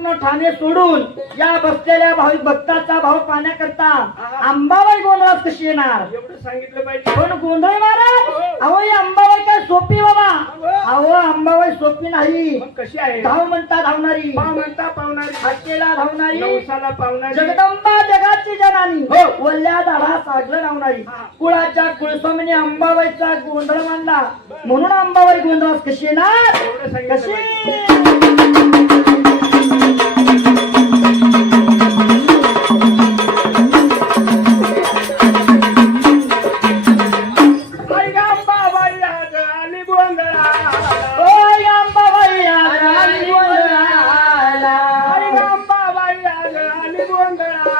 संपूर्ण ठाणे सोडून या बसलेल्या भाविक भक्ताचा भाव पाहण्याकरता अंबाबाई गोंधळात कशी येणार एवढं सांगितलं पाहिजे. पण गोंधळ महाराज अहो ही अंबाबाई काय सोपी बाबा अहो अंबाबाई सोपी नाही. मग कशी आहे? धाव म्हणता धावणारी पाव म्हणता पावणारी, हाकेला धावणारी, नवसाला पावणारी, जगदंबा जगाची जनानी, हो. वल्ल्या झाडा सागलं लावणारी, कुळाच्या कुळस्वामीने अंबाबाईचा गोंधळ मांडला म्हणून अंबाबाई गोंधळात कशी येणार एवढं सांगितलं कशी आई अंबाबाई आज आली गोंधळाला. ओय अंबाबाई आज आली गोंधळाला. आई अंबाबाई आज आली गोंधळाला.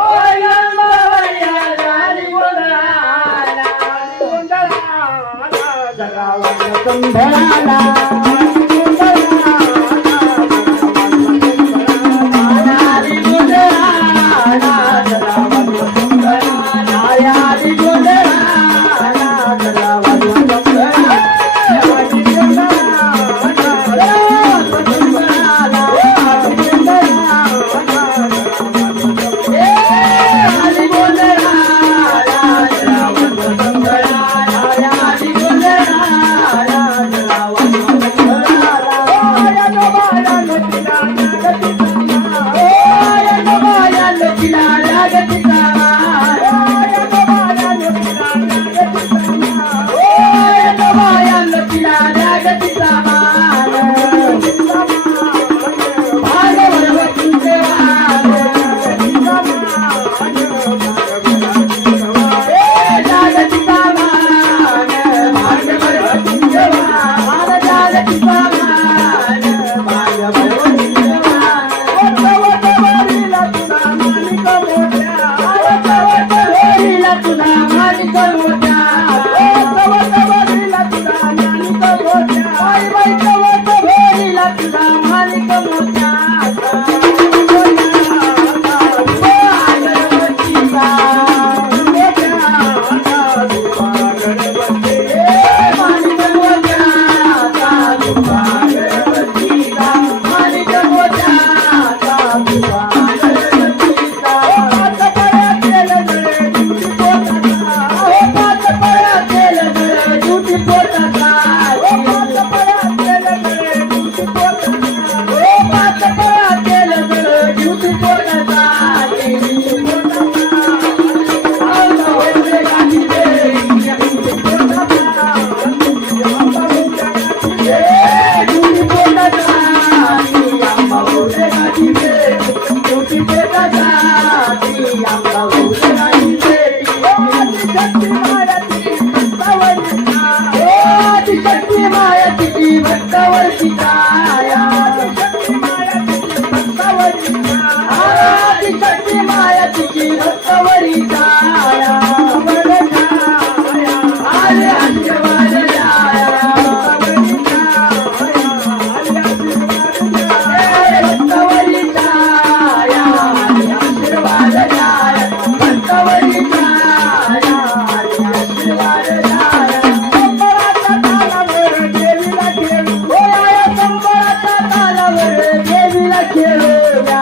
ओय अंबाबाई आज आली गोंधळाला. गोंधळाला जगावर संभळाला. देवीला खेळूया.